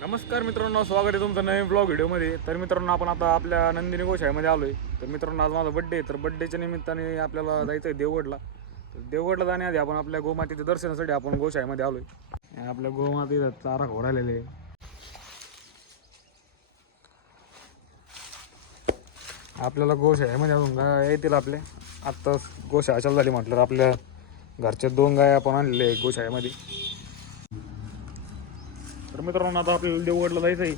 नमस्कार मित्रांनो, स्वागत आहे तुमचं नवीन ब्लॉग व्हिडिओमध्ये. तर मित्रांनो, आपण आता आपल्या नंदिनी गोशाळेमध्ये आलो आहे. तर मित्रांनो, आज माझा बड्डे आहे. तर बड्डेच्या निमित्ताने आपल्याला जायचं आहे देवगडला. तर देवगडला जाण्याआधी आपण आपल्या गोमातेच्या दर्शनासाठी आपण गोशाळेमध्ये आलो आहे. आपल्या गोमातेचा चारा घोरालेले आहे. आपल्याला गोशाळेमध्ये अजून गाय येतील आपले. आत्ता गोशाळा चालू झाली म्हटलं, आपल्या घरच्या 2 गाय आपण आणलेले आहे गोशाळेमध्ये. तर मित्रांनो, आता आपल्याला देवगडला जायचं आहे.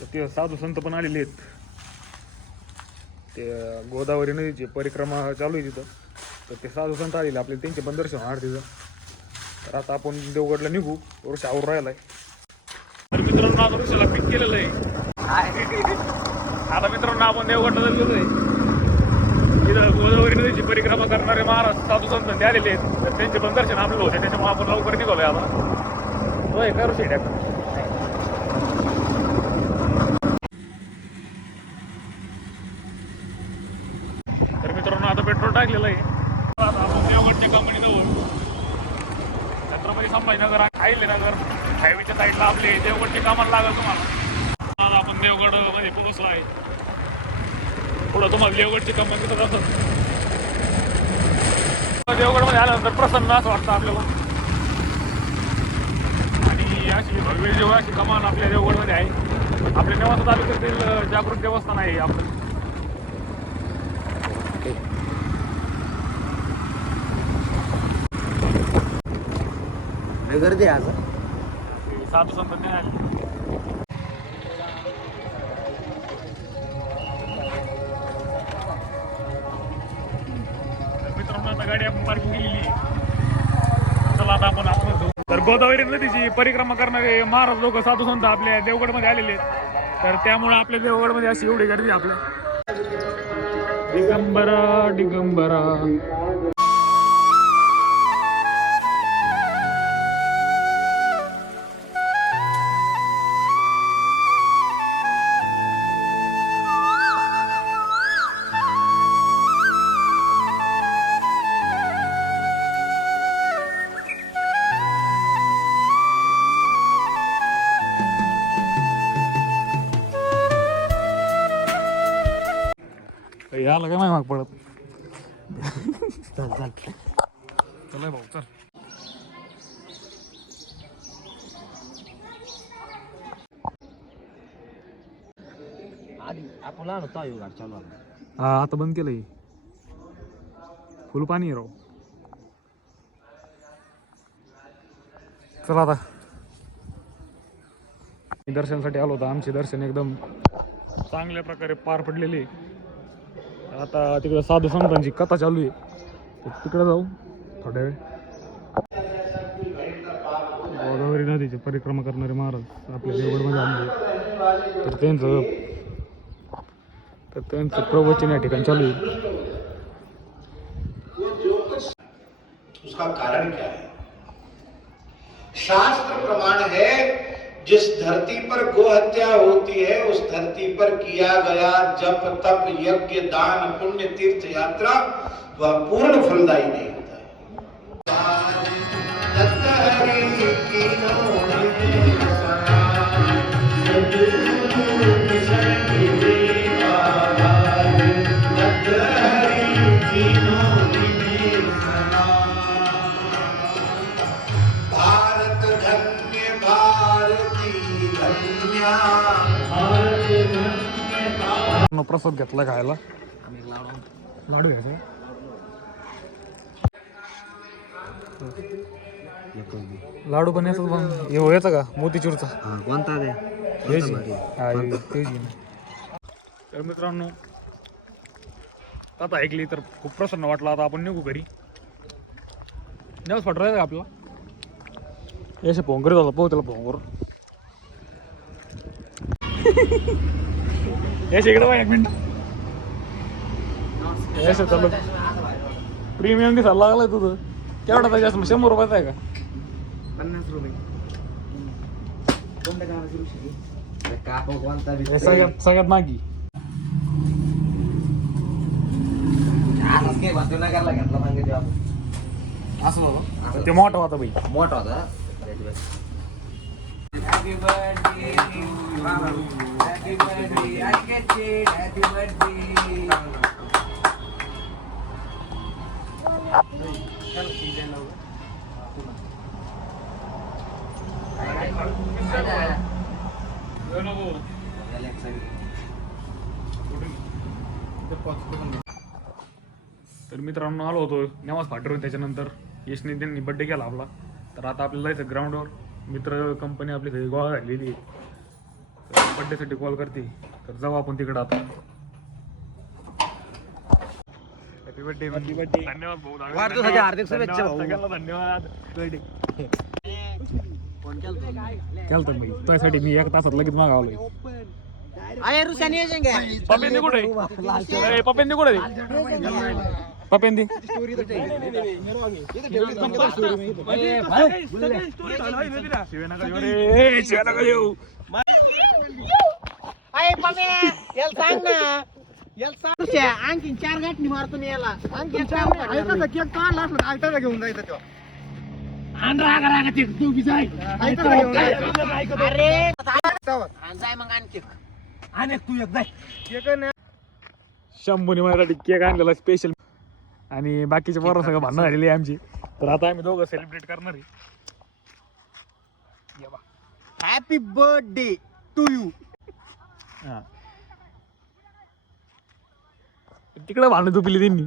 तर ते साधू संत पण आलेले आहेत. ते गोदावरी नदीची परिक्रमा चालू आहे तिथं. तर ते साधू संत आलेले आपल्याला, त्यांचे पण दर्शन होणार तिथं. तर आता आपण देवगडला निघू. वर्ष आवर राहिला आहे. तर मित्रांनो, आता ऋषाला पिक केलेलं आहे. आता मित्रांनो, आपण देवगडला गेलो आहे. तिथं गोदावरी नदीची परिक्रमा करणारे महाराज साधू संत ते आलेले आहेत. तर त्यांचे पण दर्शन आपलं होते, त्याच्यामुळे आपण लवकर निघालोय आता. होय करू शेड्या. तर मित्रांनो, आता पेट्रोल टाकलेलं आहे. आता आपण देवगडच्या कंपनीजवळ छत्रपती संभाजीनगर अहिल्यानगर हायवेच्या साईडला आपले देवगडचे कामाला लागेल तुम्हाला. आज आपण देवगड मध्ये पोहोचलो आहे. पुढं तुम्हाला देवगडची कंपनी दिसत असत. देवगडमध्ये आल्यानंतर प्रसन्न असं वाटतं आपल्याला. अशी भव्य जेव्हा अशी कमान आपल्या देवगडमध्ये आहे. आपल्या नेवासा तालुक्यातील जागृत देवस्थान आहे आपलं. गर्दी आज साधू संत आले. मित्रांनो, आता गाडी आपण पार्किंग केलेली आहे. चला आता आपण आतमध्ये जाऊ. तर गोदावरी नदीची परिक्रमा करणारे महाराज लोक साधू संत आपल्या देवगडमध्ये आलेले आहेत. तर त्यामुळे आपल्या देवगडमध्ये अशी एवढी गर्दी आपल्या. दिगंबरा दिगंबरा. याला काय माग पडत. चल चल चला भाऊ चल. आधी आपण आलो ताई गाडी चालू आला. हा, आता बंद केलंय. फुल पाणी आहे राव. चला आता. दर्शनासाठी आलो होतो. आमचे दर्शन एकदम चांगल्या प्रकारे पार पडलेले. आता तिकडे साधू संतांची कथा चालू आहे. तिकडे जाऊ थोड्या वेळ. गोदावरी नदीची परिक्रमा करणारे महाराज आपल्या देवगडमध्ये आले. तर त्यांचं प्रवचन या ठिकाणी चालू आहे. उसका कारण क्या है? शास्त्र प्रमाण है, जिस धरती पर गो हत्या होती है उस धरती पर किया गया जप तप यज्ञ दान पुण्य तीर्थ यात्रा वह पूर्ण फलदायी नहीं होता प्रसाद घेतला खायला. लाडू घ्यायचे. लाडू पण याचा पण याचा का मोतीचूरचा. कोणता रे? तर मित्रांनो, आता ऐकली तर खूप प्रसन्न वाटलं. आता आपण निघू घरी. नेवस फटरायचं का आपल्याला. याचे भोंगर झाला पाहू त्याला भोंगर. याच इकडे बघ 1 मिनिट. याच चालू प्रीमियम दिसायला लागलाय तुझं. केवढा पाहिजे असं 100 रुपयाचा आहे का? 50 रुपये. कोणत्या गावाची कोणता सगळ्यात मागी. असं ते मोठा होता बाई. मोठा होता Happy birthday to you. Happy birthday. I get it. Happy birthday. तर मित्रांनो आलो होतो नेवास फाटीवर. त्याच्यानंतर यशने त्यांनी बड्डे केला आपला. तर आता आपल्याला जायचं ग्राउंडवर. मित्र कंपनी आपली सगळी गोळा झालेली आहे. तर बड्डेसाठी कॉल करते. तर जाऊ आपण तिकडं आता. Happy birthday. धन्यवाद भाऊ. वाढदिवसाच्या हार्दिक शुभेच्छा भाऊ. सगळ्यांना धन्यवाद. केलतं मी तुझ्यासाठी. मी एक तासात लगेच मागावलोय. अरे रुषा नियोजन घ्या. पपेंदी कुठे? अरे पपेंदी कुठे? पपेंदी आणखीन 4 गाठणी मारतो याला. आणखीन घेऊन जायचं तेव्हा. अरे जाय मग आणखी आणि तू एक जाय. शंभूने माझ्यासाठी केक आणलेला स्पेशल. आणि बाकीच्या बरोबर सगळं भांडणं झालेली आहे आमची. तर आता आम्ही दोघं सेलिब्रेट करणार आहे. Happy birthday to you. तिकडे भांडण झोपली त्यांनी.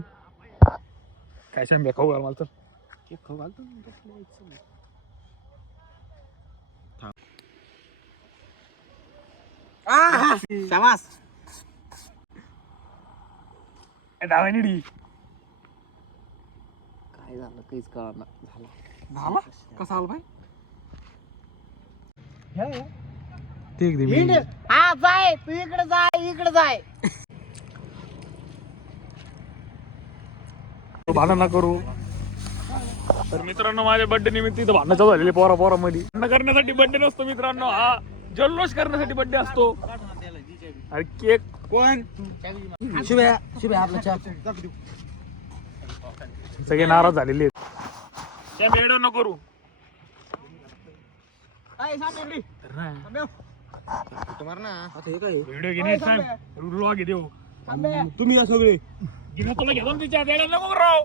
काय शंभ्या खाऊ घाल मला तर. केक खाऊ घालतो. शाबास. डाव्या निडी काय झालं काहीच कळणार झालं. झाला कसा आला भाई. हा जाय तू इकडे जाय इकडे जाय. भांडण ना करू. तर मित्रांनो माझ्या बर्थडे निमित्त इथं भांडण चालू झालेले पोरामध्ये. भांडण करण्यासाठी बर्थडे नसतो मित्रांनो. हा जल्लोष करण्यासाठी बर्थडे असतो. अरे केक कोण? शुभ्या शुभ्या आपला चहा. सगळे नाराज झालेले आहेत. त्या मेडो न करू. व्हिडिओ घेणे सांग. व्लॉग घेऊ तुम्ही या सगळे. घेणं तुला घेतो तिच्या द्यायला नको राव.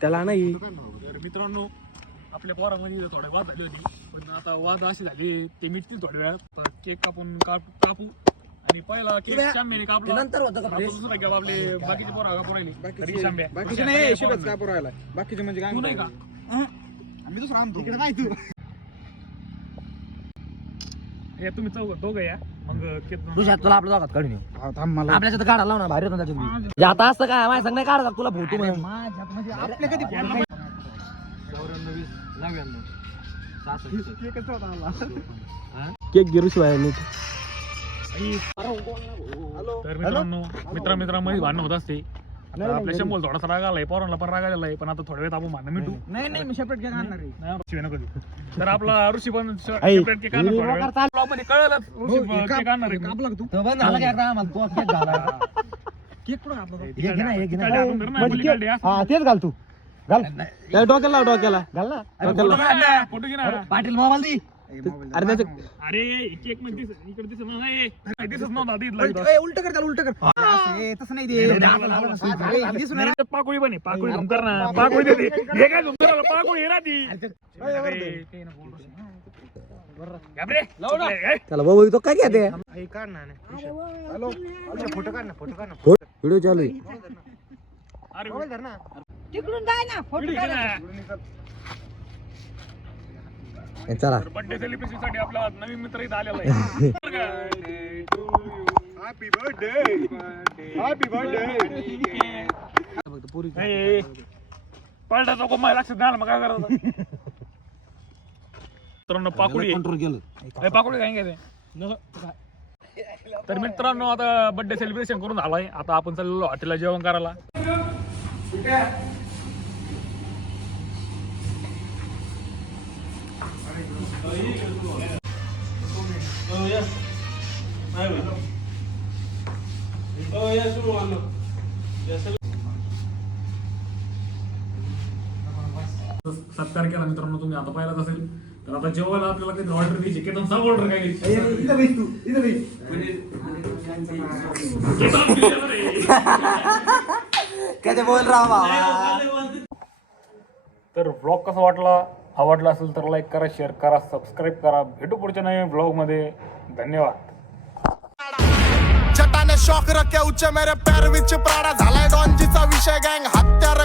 त्याला नाही. तर मित्रांनो आपल्या पोरामध्ये थोडे वाद झाली होती. पण आता वाद असे झाले ते मिटतील थोड्या वेळात. केक कापू आणि पहिला केक शांब्याने कापला. नंतर होतं का? दुसरा केला आपले बाकीचे पोरं कापू शांब्या. बाकीचे नाही शिबच कापू राहिला. बाकीचे म्हणजे काय तू नाही का? आम्ही दुसरा आणतो. इकडे नाही तू. हे तुम्ही दोघं या मग केक तुझ्या तुला आपल्या दोघात काढून येऊ. हा, थांब मला. आपल्याच्या काढा लावणार भारी होतं त्याच्यात. आता असतं काय माझ्या संग नाही काढा तुला भोवतो म्हणून. म्हणजे आपल्या कधी केक गिरू शिवाय तर मित्रांनो मित्रांमध्ये भांडण होत असते. आता आपल्या शंभूला थोडासा राग आलाय. पोरांना पण राग आलेला आहे. पण आता थोड्या वेळात आपण भांडण मिटू. नाही नाही मी सेपरेट केक आणणार आहे. नाही, ऋषी नको देऊ. तर आपला ऋषी पण सेपरेट केक आणणार थोड्या वेळात. ब्लॉग मध्ये कळलंच ऋषी केक आणणार आहे. कापला का तू? तो बंद झाला की एकदा आम्हाला तो केक झाला. केक कुठं कापला तू? हे घे ना हे घे ना. तिकडे हातून धर ना, पलीकडे या. हा तेच घाल तू. घाल त्या डोक्याला डोक्याला घाल ना. फोटो घे ना. पाटील मोबाईल दी. अरे त्याच्या अरे केक मध्ये इकडे दिसत नाही. दिसत नव्हता आधी इथला इथं. उलट कर त्याला उलट कर. ए, तसं नाही दे. दिसून राहिलं. पाकोळी बने पाकोळी झुम कर ना. पाकोळी दे दे. हे काय झुम करायला पाकोळी आहे ना ती. अरे, काही नको बोलू. घाबरे. ए, त्याला बाबा तो काय घेते. हे काढ ना. हॅलो फोटो काढ ना. फोटो काढ ना. व्हिडिओ चालू आहे. अरे मोबाईल धर ना. तिकडून जाय ना फोटो व्हिडिओ घे ना. चला बर्थडे सेलिब्रेशन साठी आपला नवीन मित्र इथं आलेला आहे. Happy birthday. Happy birthday. नाही पळटा नको माझ्या लक्षात नाही आलं. मग काय करायचं. मित्रांनो पाकोळी कंट्रोल केलं. आहे. पाकोळी काय घ्यायचं. तर मित्रांनो आता बर्थडे सेलिब्रेशन करून झालाय. आता आपण चाललो हॉटेलला जेवण करायला. सत्कार केला मित्रांनो तुम्ही आता पाहिलाच असेल. तर आता जेवायला आपल्याला काही ऑर्डर द्यायची केतन सांग ऑर्डर काय द्यायची इथं बैस तू, इथं बैस. कधी बोल रहा बाबा. तर व्लॉग कसा वाटला आवडला असेल तर लाईक करा शेअर करा सबस्क्राईब करा भेटू पुढच्या नवीन व्लॉगमध्ये धन्यवाद जटाने शौक रखे उच्च मेरे पैर विच प्राड़ा झालाय डॉनजीचा विषय गँग हत्यार